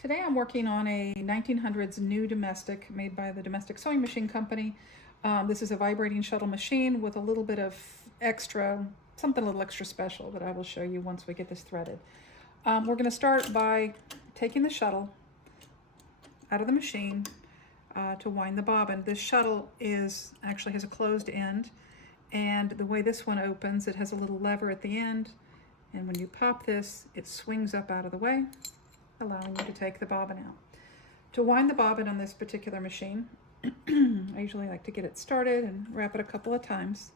Today I'm working on a 1900s new domestic made by the Domestic Sewing Machine Company. This is a vibrating shuttle machine with a little bit of extra, something a little extra special that I will show you once we get this threaded. We're going to start by taking the shuttle out of the machine to wind the bobbin. This shuttle actually has a closed end, and the way this one opens, it has a little lever at the end, and when you pop this, it swings up out of the way, allowing you to take the bobbin out. To wind the bobbin on this particular machine, I usually like to get it started and wrap it a couple of times.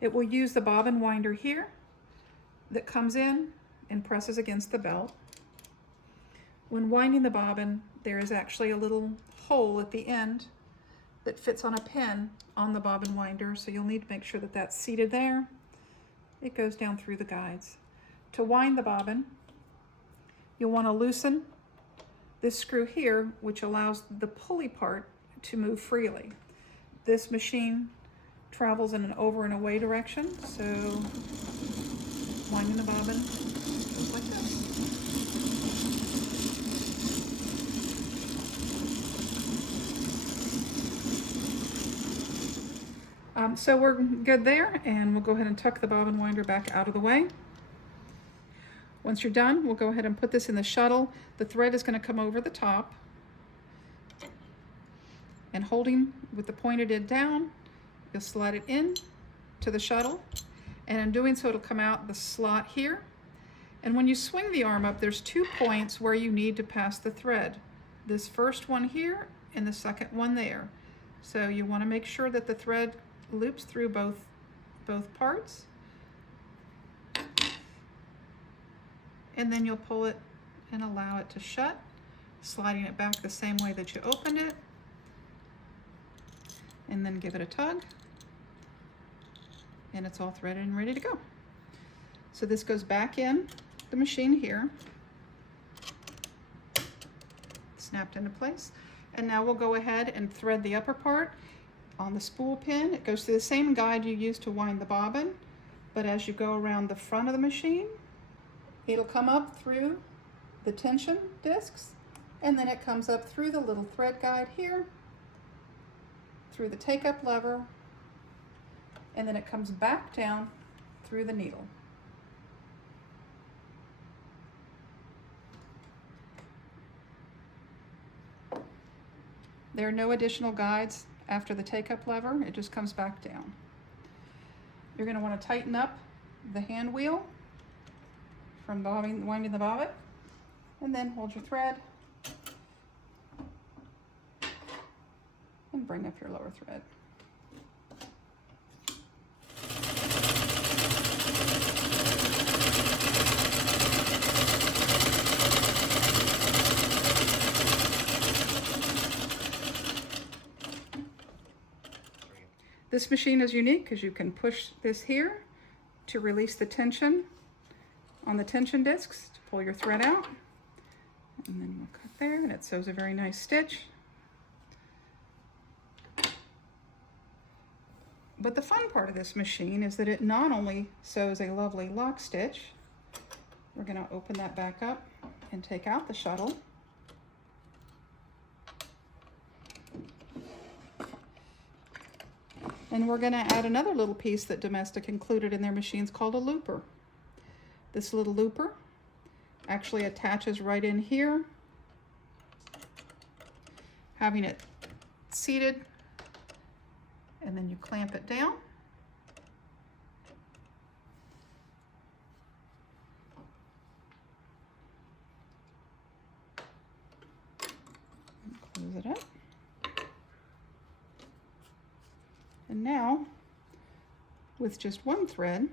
It will use the bobbin winder here that comes in and presses against the belt. When winding the bobbin, there is actually a little hole at the end that fits on a pin on the bobbin winder, so you'll need to make sure that that's seated there. It goes down through the guides. To wind the bobbin, you'll want to loosen this screw here, which allows the pulley part to move freely. This machine travels in an over and away direction, so winding the bobbin goes like this. So we're good there, and we'll go ahead and tuck the bobbin winder back out of the way. Once you're done, we'll go ahead and put this in the shuttle. The thread is going to come over the top, and holding with the pointed end down, you'll slide it in to the shuttle, and in doing so it'll come out the slot here. And when you swing the arm up, there's 2 points where you need to pass the thread. This first one here and the second one there. So you want to make sure that the thread loops through both parts, and then you'll pull it and allow it to shut, sliding it back the same way that you opened it, and then give it a tug, and it's all threaded and ready to go. So this goes back in the machine here, snapped into place, and now we'll go ahead and thread the upper part on the spool pin. It goes through the same guide you used to wind the bobbin, but as you go around the front of the machine, it'll come up through the tension discs, and then it comes up through the little thread guide here, through the take-up lever, and then it comes back down through the needle. There are no additional guides after the take-up lever. It just comes back down. You're going to want to tighten up the hand wheel from winding the bobbin, and then hold your thread and bring up your lower thread. This machine is unique because you can push this here to release the tension on the tension discs to pull your thread out, and then we'll cut there, and it sews a very nice stitch. But the fun part of this machine is that it not only sews a lovely lock stitch. We're going to open that back up and take out the shuttle. And we're going to add another little piece that Domestic included in their machines called a looper. This little looper actually attaches right in here, having it seated, and then you clamp it down. Close it up. And now, with just one thread,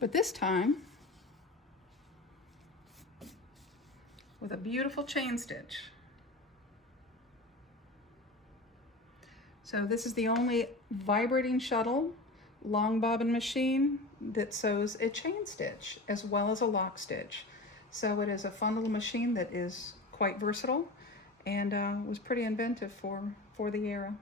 but this time with a beautiful chain stitch. So this is the only vibrating shuttle long bobbin machine that sews a chain stitch as well as a lock stitch. So it is a fun little machine that is quite versatile and was pretty inventive for the era.